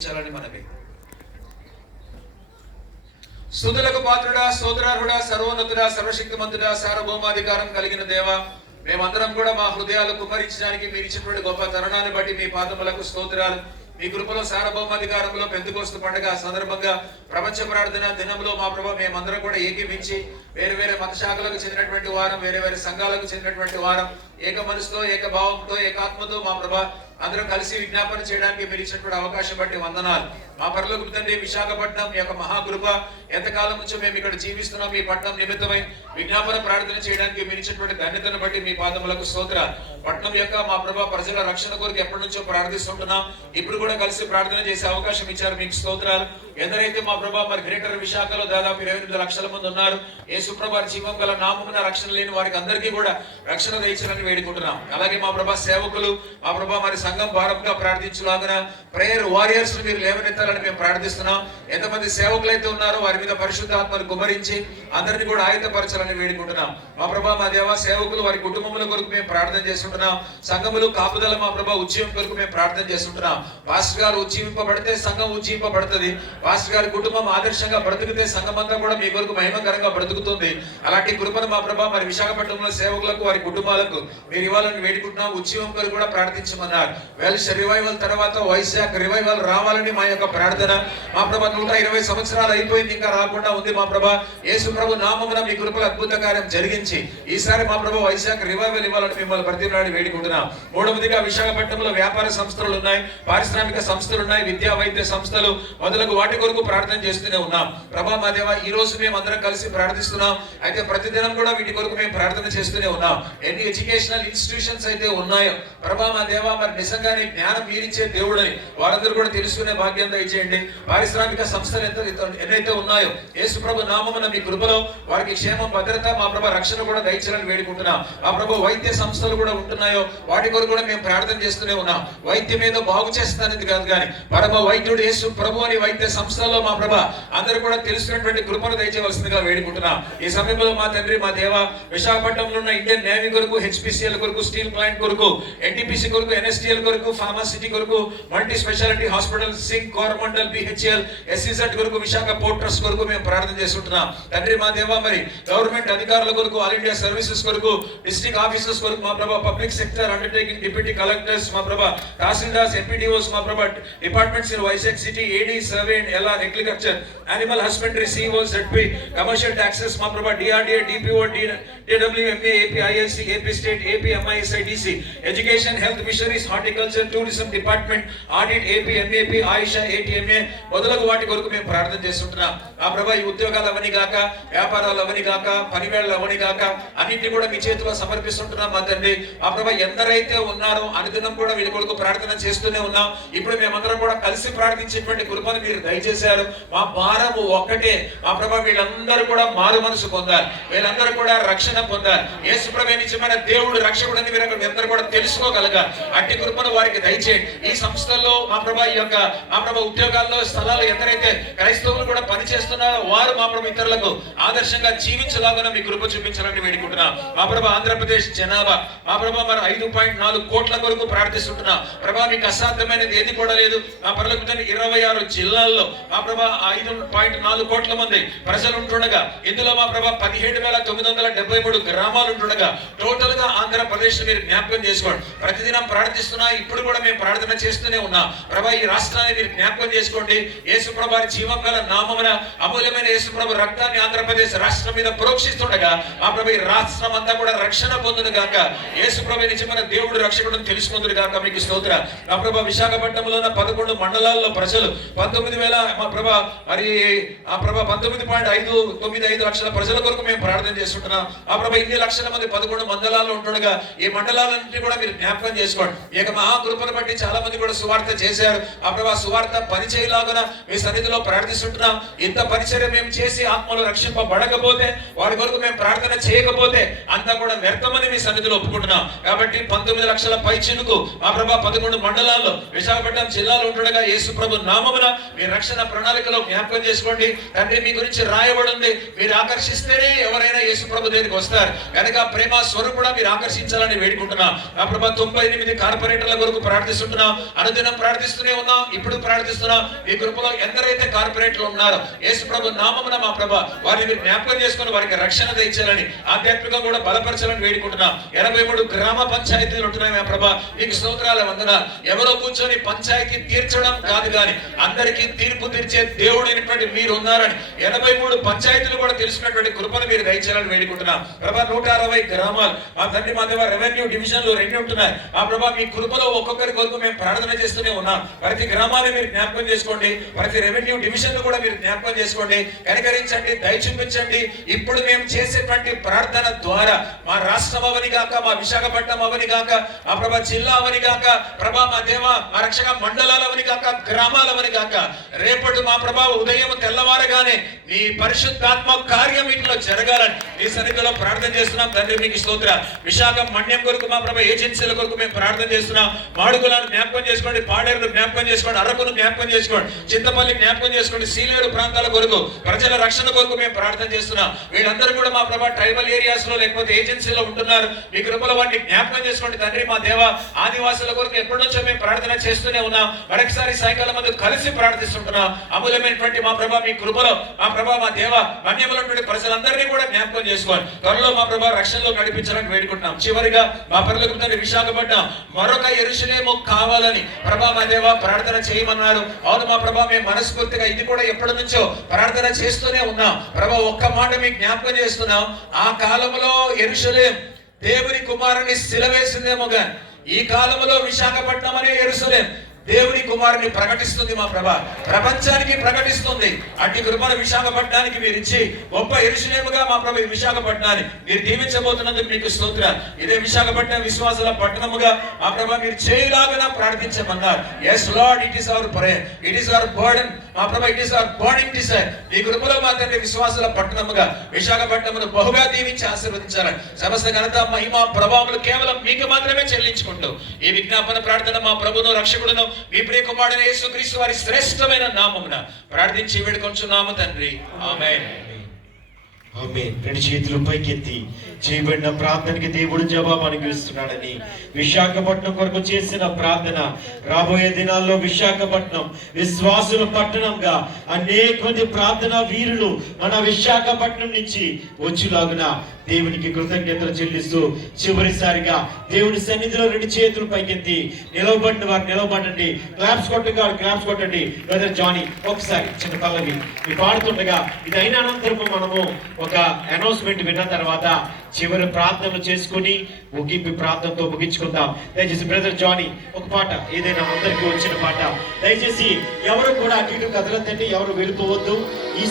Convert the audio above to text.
చాలని మనవి. స్థుతులకు పాత్రుడా సోదరార్హుడా సర్వోన్నతుడా సర్వశక్తిమంతుడా సార్వభౌమాధికారం కలిగిన దేవ మేమందరం కూడా మా హృదయాలు కుమ్మరించడానికి మీరు ఇచ్చినటువంటి గొప్ప తరుణాన్ని బట్టి మీ పాదములకు స్తోత్రాలు. మీ కృపలో సార్వభౌమాధికారంలో పెందుకోస్తు పండుగ సందర్భంగా ప్రపంచ ప్రార్థన దినంలో మా ప్రభా మేమందరం కూడా ఏకీవించి వేరే వేరే మత శాఖలకు చెందినటువంటి వారం వేరే వేరే సంఘాలకు చెందినటువంటి వారం ఏక మనసుతో ఏక భావంతో ఏకాత్మతో మా ప్రభా అందరం కలిసి విజ్ఞాపన చేయడానికి మీరు ఇచ్చినటువంటి అవకాశం బట్టి వందనాలు. మా పరలోకి తండ్రి విశాఖపట్నం మీ యొక్క మహాకృప ఎంతకాలం నుంచో మేము ఇక్కడ జీవిస్తున్నాం ఈ పట్టణం నిమిత్తమై విజ్ఞాపన ప్రార్థన చేయడానికి మీరు ఇచ్చినటువంటి ధన్యతను బట్టి మీ పాదములకు స్తోత్ర. పట్టణం యొక్క మా ప్రభా ప్రజల రక్షణ కొరకు ఎప్పటి నుంచో ప్రార్థిస్తుంటున్నాం ఇప్పుడు కూడా కలిసి ప్రార్థన చేసే అవకాశం ఇచ్చారు మీకు స్తోత్రాలు. ఎందరైతే మా ప్రభా మరి గ్రేటర్ విశాఖలో దాదాపు ఇరవై ఎనిమిది లక్షల మంది ఉన్నారు యేసుప్రభా జీవం గల నామమున రక్షణ లేని వారికి అందరికీ కూడా రక్షణ దయచాలని వేడుకుంటున్నాం. అలాగే మా ప్రభా సేవకులు మా ప్రభా మరి సంఘం భారంగా ప్రార్థించులాగున ప్రేయర్ వారియర్స్ మీరు లేవనెత్తాలని మేము ప్రార్థిస్తున్నాం. ఎంతమంది సేవకులు అయితే ఉన్నారో వారి మీద పరిశుద్ధాత్మను కుమరించి అందరిని కూడా ఆయుధపరచాలని వేడుకుంటున్నాం. మా ప్రభా మా దేవ సేవకులు వారి కుటుంబముల కొరకు మేము ప్రార్థన చేస్తుంటున్నాం. సంఘములు కాపుదల మా ప్రభా ఉజ్జీవం కొరకు మేము ప్రార్థన చేస్తుంటున్నాం. పాస్టర్ గారు ఉజ్జీవింపబడితే సంఘం ఉజ్జీవింపబడుతుంది. పాస్టర్ గారి కుటుంబం ఆదర్శంగా బ్రతికితే సంఘం అంతా కూడా మీ కొరకు మహిమకరంగా బ్రతుకుతుంది. అలాంటి కృపను మా ప్రభా మరి విశాఖపట్నంలో సేవకులకు వారి కుటుంబాలకు మీరు ఇవ్వాలని వేడుకుంటున్నాం. ఉజ్జీవం కొరకు కూడా ప్రార్థించమన్నారు. వెల్స్ రివైవల్ తర్వాత వైశాఖ రివైవల్ రావాలని మా యొక్క ప్రార్థన. మా ప్రభ నూట ఇరవై సంవత్సరాలు అయిపోయింది ఇంకా రాకుండా ఉంది మా ప్రభా. యేసు ప్రభు నామమున మీ కృపల అద్భుత కార్యం జరిగించి ఈసారి మా ప్రభు వైశాఖ రివైవల్ ఇవ్వాలని మిమ్మల్ని ప్రతినాడు వేడుకుంటున్నాం. మూడవదిగా విశాఖపట్నంలో వ్యాపార సంస్థలు ఉన్నాయి పారిశ్రామిక సంస్థలు ఉన్నాయి విద్యా వైద్య సంస్థలు మొదలగు వాటి కొరకు ప్రార్థన చేస్తూనే ఉన్నాం. ప్రభా మా దేవ ఈ రోజు మేము అందరం కలిసి ప్రార్థిస్తున్నాం. అయితే ప్రతిదినం కూడా వీటి కొరకు మేము ప్రార్థన చేస్తూనే ఉన్నాం. ఎన్ని ఎడ్యుకేషనల్ ఇన్స్టిట్యూషన్స్ అయితే ఉన్నాయో ప్రభా మా దేవ మరి నిజంగానే జ్ఞానం మీరిచ్చే దేవుడని వారందరూ కూడా తెలుసుకునే భాగ్యం దయచేయండి పారిశ్రామిక సంస్థలు ఎంత ఎన్నైతే ఉన్నాయో యేసు ప్రభు నామమున మీ కృపలో వారికి క్షేమం భద్రత మా ప్రభు రక్షణ కూడా దయచేయాలని వేడుకుంటున్నాం. మా ప్రభు వైద్య సంస్థలు కూడా ఉంటున్నాయో వాటి కొరకు కూడా మేము ప్రార్థన చేస్తూనే ఉన్నాం. వైద్యం ఏదో బాగు చేస్తానది కాదు కానీ పరమ వైద్యుడు యేసు ప్రభు అని వైద్య సంస్థల్లో మా ప్రభ అందరూ కూడా తెలుసుకున్నటువంటి కృపను దయచేయవలసిందిగా వేడుకుంటున్నాం. ఈ సమయంలో మా తండ్రి మా దేవ విశాఖపట్నంలో ఉన్న ఇండియన్ నేవీ కొరకు హెచ్పిసిఎల్ కొరకు స్టీల్ ప్లాంట్ కొరకు ఎన్టీపీసీ కొరకు ఎన్ఎస్టీఎల్ కొరకు ఫార్మాసిటీ కొరకు మల్టీ స్పెషాలిటీ హాస్పిటల్ సింగ్ కోరమండల్ బిహెచ్ఎల్ ఎస్సీజెడ్ కొరకు విశాఖ పోర్ట్ ట్రస్ట్ కొరకు మేము ప్రార్థన చేసుకుంటున్నాం తండ్రి మా దేవ మరి గవర్నమెంట్ అధికారుల కొరకు ఆల్ ఇండియా సర్వీసెస్ కొరకు డిస్ట్రిక్ట్ ఆఫీసర్స్ కొరకు మా ప్రభా public sector undertaking deputy collectors మా ప్రభా తహసీల్దార్స్ ఎంపీడీఓస్ మా ప్రభా departments in Vizag city AD survey and LR agriculture animal husbandry CO ZP commercial taxes మా ప్రభా DRDA DPO DWMA AP ISC AP state AP MISIDC education health missionaries horticulture tourism department audit AP MAP AYUSH ATMA మొదలగు వాటి కొరకు మేము ప్రార్థన చేస్తుంటున్నాం. ఆ ప్రభా ఈ ఉద్యోగాలు అవని కాక వ్యాపారాలు అవని కాక పనివేళ్ళు అవని కాక అన్నింటినీ కూడా మీ చేతిలో సమర్పిస్తుంటున్నాం మా తండ్రి. ఆ ప్రభా ఎందరైతే ఉన్నారో అనుదినం కూడా వీళ్ళ కొరకు ప్రార్థన చేస్తూనే ఉన్నాం. ఇప్పుడు మేమందరం కూడా కలిసి ప్రార్థించేటువంటి కృపను మీరు దయచేశారు. మా భారము ఒక్కటే. మా ప్రభా వీళ్ళందరూ కూడా మారు మనసు పొందారు వీళ్ళందరూ కూడా రక్షణ పొందారు యేసు ప్రభు నిజమైన దేవుడు రక్షకుడు అని మీరు అందరూ కూడా తెలుసుకోగలగారు అట్టి కృపను వారికి దయచేయండి. ఈ సంస్థల్లో మా ప్రభా ఈ యొక్క మా ప్రభా ఉద్యోగాల్లో స్థలాలు ఎందరైతే క్రైస్తవ చేస్తున్నారో వారు మా ప్రభు ఇతరులకు ఆదర్శంగా జీవించలాగా మీ కృప చూపించాలని వేడుకుంటున్నా. మా ప్రభా ఆంధ్రప్రదేశ్ జనాభా మా ప్రభా మరి ఐదు పాయింట్ నాలుగు కోట్ల కొరకు ప్రార్థిస్తుంటున్నా. ప్రభా మీకు అసాధ్యమైనది ఏది కూడా లేదు. మా ప్రభు ఇరవై ఆరు జిల్లాల్లో మా ప్రభా ఐదు పాయింట్ నాలుగు కోట్ల మంది ప్రజలు ఉంటుండగా ఇందులో మా ప్రభా పదిహేడు వేల తొమ్మిది వందల డెబ్బై మూడు గ్రామాలు ఉంటుండగా టోటల్గా ఆంధ్రప్రదేశ్ మీరు జ్ఞాపకం చేసుకోండి. ప్రతిదినం ప్రార్థిస్తున్నా ఇప్పుడు కూడా మేము ప్రార్థన చేస్తూనే ఉన్నాం. ప్రభా ఈ రాష్ట్రాన్ని మీరు జ్ఞాపకం చేసుకోండి. యేసు ప్రభా జీవం గల నామమున అమూల్యమైన యేసుప్రభు రక్తాన్ని ఆంధ్రప్రదేశ్ రాష్ట్రం మీద ప్రోక్షిస్తుండగా మా ప్రభు ఈ రాష్ట్రం అంతా కూడా రక్షణ పొందును గాక. యేసుప్రభు నిజమైన దేవుడు రక్షకుడు తెలుసుకుందురు గాక. మీకు స్తోత్ర. మా ప్రభా విశాఖపట్నంలో ఉన్న పదకొండు మండలాల్లో ప్రజలు పంతొమ్మిది వేల మా ప్రభ మరి ఆ ప్రభా పంతొమ్మిది పాయింట్ ఐదు తొమ్మిది ఐదు లక్షల ప్రజల కొరకు మేము ప్రార్థన చేస్తుంటున్నాం. ఆ ప్రభ ఇన్ని లక్షల మంది పదకొండు మండలాల్లో ఉంటుండగా ఈ మండలాలన్నింటినీ కూడా మీరు జ్ఞాపకం చేసుకోండి. ఇక మహాకృపను బట్టి చాలా మంది కూడా సువార్త చేశారు. ఆ ప్రభా సువార్త పరిచయలాగున మీ సన్నిధిలో ప్రార్థిస్తుంటున్నాం. ఇంత పరిచయం మేము చేసి ఆత్మలు రక్షింపబడకపోతే వారి కొరకు మేము ప్రార్థన చేయకపోతే అంతా కూడా వ్యర్థమని మీ సన్నిధిలో ఒప్పుకుంటున్నాం. కాబట్టి పంతొమ్మిది లక్షల పై చినుకు మా ప్రభా పదకొండు మండలాల్లో విశాఖపట్నం జిల్లాలో ఉండగా యేసు ప్రభు నామమున మీ రక్షణ ప్రణాళికలో జ్ఞాపకం చేసుకోండి. తండ్రి మీ గురించి రాయబడింది. మీరు ఆకర్షిస్తేనే ఎవరైనా యేసు ప్రభు దగ్గరికి వస్తారు. కనుక ప్రేమ స్వరూపుడా మీరు ఆకర్షించాలని వేడుకుంటున్నాం. మా ప్రభా తొంభై ఎనిమిది కార్పొరేటర్ల కొరకు ప్రార్థిస్తుంటున్నాం. అనుదినం ప్రార్థిస్తూనే ఉన్నాం. ఇప్పుడు ప్రార్థిస్తున్నాం. మీ ఈ కృపలో ఎందరైతే కార్పొరేటర్లు ఉన్నారో యేసు ప్రభు నామమున మా ప్రభ వారిని జ్ఞాపకం చేసుకుని వారికి రక్షణ తెచ్చాలని ఆధ్యాత్మికంగా కూడా బలపరచాలని వేడుకుంటున్నాం. ఎనభై మూడు గ్రామ పంచాయతీలు ఉంటున్నాయి మా ప్రభ. మీకు స్తోత్రాల వందన ఎవరో కూర్చొని పంచాయతీ తీర్చడం కాదు కానీ అందరికీ తీర్పు తీర్చే దేవుడైనటువంటి మీరు ఉన్నారని ఎనభై మూడు పంచాయతీలు కూడా తెలిసినటువంటి కృపను మీరు దయచేయాలని వేడుకుంటున్నాం. ప్రభా నూట అరవై గ్రామాలు. మా తండ్రి మా దేవ రెవెన్యూ డివిజన్లు రెండు ఉంటున్నాయి. ఆ ప్రభా మీ కృపలో ఒక్కొక్కరి కొరకు మేము ప్రార్థన చేస్తూనే ఉన్నాం. ప్రతి గ్రామాన్ని మీరు జ్ఞాపకం చేసుకోండి. ప్రతి రెవెన్యూ డివిజన్ కూడా మీరు జ్ఞాపకం చేసుకోండి కనికరించండి దయ చూపించండి ఇప్పుడు మేము చేసేటువంటి ప్రార్థన ద్వారా మా రాష్ట్రం అవని గాక మా విశాఖపట్నం అవని గాక మా ప్రభా జిల్లా అవని గాక ప్రభా మా దేవ మా రక్షక మండలాలు అవని గాక గ్రామాలు అవని గాక రేపటి మా ప్రభా ఉదయం తెల్లవారగానే నీ పరిశుద్ధాత్మ కార్యం ఇంట్లో జరగాలని నీ సన్నిధిలో ప్రార్థన చేస్తున్నాం. తండ్రి మీకు స్తోత్ర. విశాఖ మన్యం కొరకు మా ప్రభా ఏజెన్సీల కొరకు మేము ప్రార్థన చేస్తున్నాం. మాడుగులను జ్ఞాపకం చేసుకోండి పాడేరును జ్ఞాపకం చేసుకోండి అరకును జ్ఞాపకం చేసుకోండి చింతపల్లి జ్ఞాపకం చేసుకోండి సీలేరు ప్రాంతాల కొరకు ప్రజల రక్షణ కొరకు మేము ప్రార్థన చేస్తున్నాం. వీళ్ళందరూ కూడా మా ప్రభా ట్రైబల్ ఏరియాస్లో లేకపోతే ఏజెన్సీలో ఉంటున్నారు. మీ కృపల వాటిని జ్ఞాపకం చేసుకోండి తండ్రి మా దేవ. ఆదివాసుల కొరకు ఎప్పటి నుంచో మేము ప్రార్థన చేస్తూనే ఉన్నాం. మరొకసారి సాయంకాలం మందు కలిసి ప్రార్థిస్తుంటున్నాం. అమూల్యమైనటువంటి మా ప్రభా మీ కృపలో మా ప్రభా మా దేవ మన్యములటువంటి ప్రజలందరినీ కూడా జ్ఞాపకం చేసుకోండి త్వరలో మా ప్రభా రక్షణలో నడిపించాలని వేడుకుంటున్నాం. చివరిగా మా పరులకు విశాఖపట్నం మరొక ఎరుసలేము కావాలని ప్రభా మా దేవ ప్రార్థన చేయమన్నారు. అవును మా ప్రభా మేము మనస్ఫూర్తిగా ఇది కూడా ఎప్పటి నుంచో ప్రార్థన చేస్తూనే ఉన్నాం. ప్రభా ఒక్క మాట మీకు జ్ఞాపకం చేస్తున్నాం. ఆ కాలంలో ఎరుసలేం దేవుని కుమారుని సిలవేసిందేమో గాని ఈ కాలంలో విశాఖపట్నం అనే ఎరుసలేం దేవుని కుమారుని ప్రకటిస్తుంది మా ప్రభ. ప్రపంచానికి ప్రకటిస్తుంది. అట్టి కృపను విశాఖపట్నానికి మీరు ఇచ్చి గొప్ప ఎరుసలేముగా మా ప్రభ విశాఖపట్నాన్ని మీరు దీవించబోతున్నందుకు మీకు స్తోత్ర. ఇదే విశాఖపట్నం విశ్వాసుల పట్టణముగా మా ప్రభ మీరు చేయలాగా ప్రార్థించమన్నారు. Yes Lord it is our prayer it is our burden మా ప్రభ it is our burning desire ఈ కృపలో మా తండ్రి విశ్వాసాల పట్టణముగా విశాఖపట్నమును బహుగా దీవించి ఆశీర్వదించాలని సమస్త ఘనత మహిమ ప్రభావములు కేవలం మీకు మాత్రమే చెల్లించుకుంటూ ఈ విజ్ఞాపన ప్రార్థన మా ప్రభును రక్షకుడును మీ ప్రియ కుమారుడు యేసుక్రీస్తు వారి శ్రేష్టమైన నామమున ప్రార్థించి వేడుకొంచున్నాము తండ్రి. ఆమె ఆమె రెండు చేతులు పైకెత్తి చేయబడిన ప్రార్థనకి దేవుడు జవాబు అనుగ్రహిస్తున్నాడని విశాఖపట్నం కొరకు చేసిన ప్రార్థన రాబోయే దినాల్లో విశాఖపట్నం విశ్వాసుల పట్టణంగా అనేక మంది ప్రార్థన వీరులు మన విశాఖపట్నం నుంచి వచ్చులాగున దేవునికి కృతజ్ఞతలు చెల్లిస్తూ చివరిసారిగా దేవుని సన్నిధిలో రెండు చేతులు పైకెత్తి నిలవబడిన వారు నిలవబడండి. క్లాప్స్ కొట్టగా క్లాప్స్ కొట్టండి. బ్రదర్ జానీ ఒకసారి చిన్న పల్లవి పాడుతుండగా ఇది అయిన అనంతరము మనము ఒక అనౌన్స్మెంట్ విన్న తర్వాత చివరి ప్రార్థనలు చేసుకుని ముగింపు ప్రార్థనతో ముగించుకుందాం. దయచేసి బ్రదర్ జానీ ఒక పాట ఏదైనా అందరికీ వచ్చిన పాట. దయచేసి ఎవరు కూడా అటు కదలద్దండి ఎవరు వెళ్ళిపోవద్దు ఈ